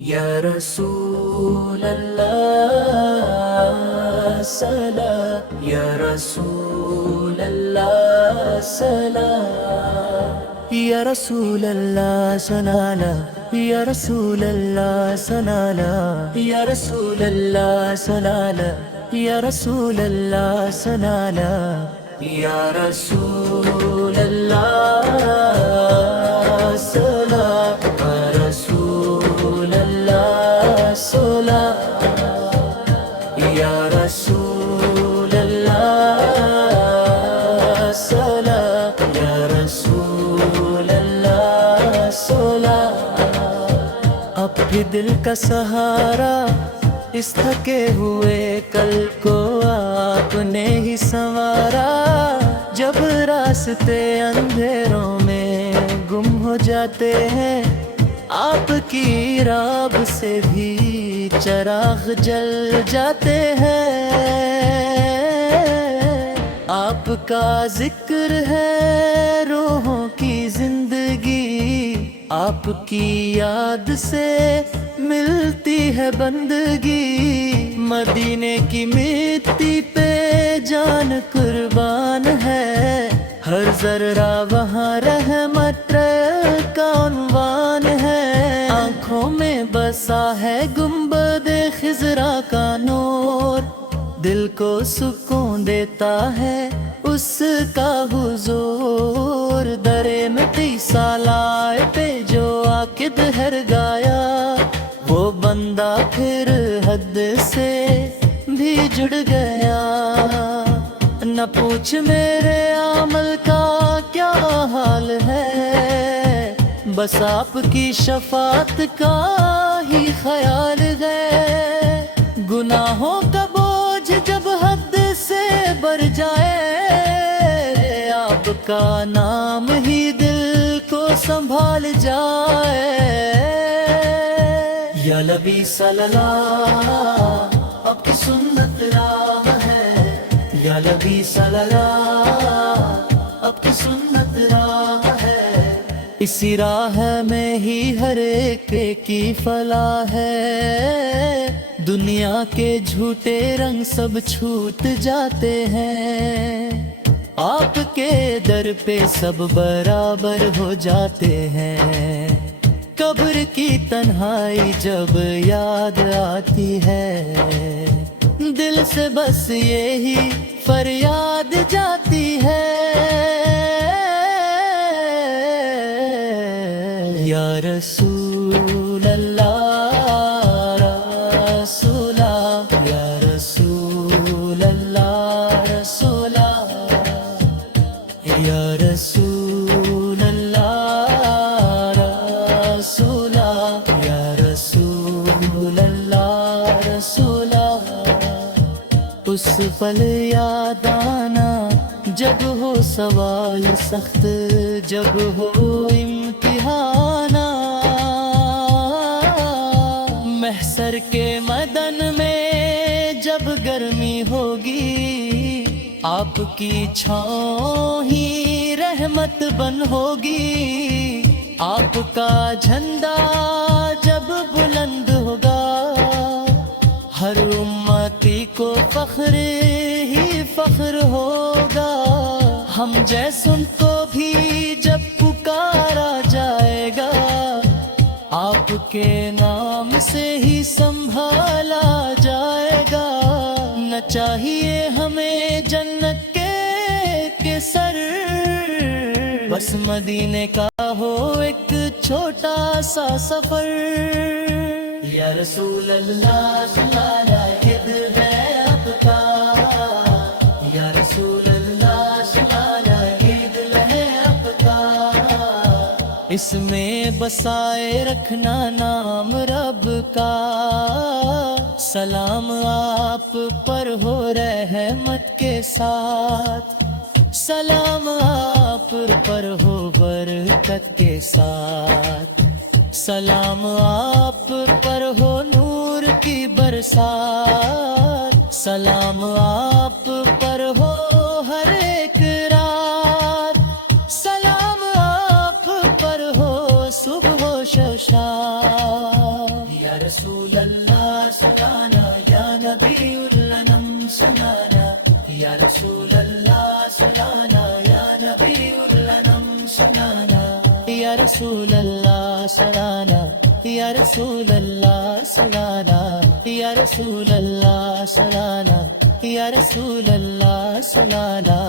یا رسول اللہ سلام، یا رسول اللہ سلام، یا رسول اللہ سنانا، یا رسول اللہ سنانا، یا رسول اللہ سنانا، یا رسول اللہ سنانا، یا رسول اللہ سلام، یا رسول اللہ سلام، یا رسول اللہ سلام، یا رسول اللہ سلام۔ اب بھی دل کا سہارا اس تھکے ہوئے کل کو آپ نے ہی سنوارا، جب راستے اندھیروں میں گم ہو جاتے ہیں، آپ کی راب سے بھی چراغ جل جاتے ہیں۔ آپ کا ذکر ہے روحوں کی زندگی، آپ کی یاد سے ملتی ہے بندگی، مدینے کی مٹی پہ جان قربان ہے، ہر ذرہ وہاں رحمت کا عنوان ہے، آنکھوں میں بسا ہے گنبد خضرا کا نور، دل کو سکون دیتا ہے اس کا حضور، درے مٹی سالائے پہ جو عاقد ہر گایا، وہ بندہ پھر حد سے بھی جڑ گیا۔ نہ پوچھ میرے عمل کا کیا حال ہے، بس آپ کی شفاعت کا ہی خیال ہے، گناہوں کا بوجھ جب حد سے بڑھ جائے، آپ کا نام ہی دل کو سنبھال جائے۔ یا نبی صلی اللہ آپ کی سنت راہ ہے، یا نبی صلی اللہ آپ کی سنت راہ ہے، اسی راہ میں ہی ہر ایک کی فلاح ہے، دنیا کے جھوٹے رنگ سب چھوٹ جاتے ہیں، آپ کے در پہ سب برابر ہو جاتے ہیں، قبر کی تنہائی جب یاد آتی ہے، دل سے بس یہی فریاد جاتی ہے۔ یا رسول اللہ رسولا، یا رسول اللہ رسولا، یا رسول اللہ رسولا، یا رسول اللہ رسولا، اس پل یاد آنا جب ہو سوال سخت، جب ہو امتحان، محشر کے میدان میں جب گرمی ہوگی، آپ کی چھاؤں ہی رحمت بن ہوگی، آپ کا جھنڈا جب بلند ہوگا، ہر امتی کو فخر ہی فخر ہوگا، ہم جیسن کو بھی جب پکارا جائے گا، آپ کے نام سے ہی سنبھالا جائے گا، نہ چاہیے ہمیں جنت کے سر، بس مدینے کا ہو ایک چھوٹا سا سفر۔ یا رسول اللہ سنانا کدھر ہے آپ کا، یا رسول اللہ سنانا کدھر ہے آپ کا، اس میں بسائے رکھنا نام رب کا، سلام آپ پر ہو رحمت کے ساتھ، سلام آپ پر ہو برکت کے ساتھ، سلام آپ پر ہو نور کی برسات، سلام آپ پر ہو ہر ایک رات، سلام آپ پر ہو صبح و شام۔ رسول اللہ سلانا یا نبی الانم سلانا یا رسول اللہ سلانا یا نبی الانم سلانا یا رسول اللہ سلانا یا رسول اللہ سلانا یا رسول اللہ سلانا یا رسول اللہ سلانا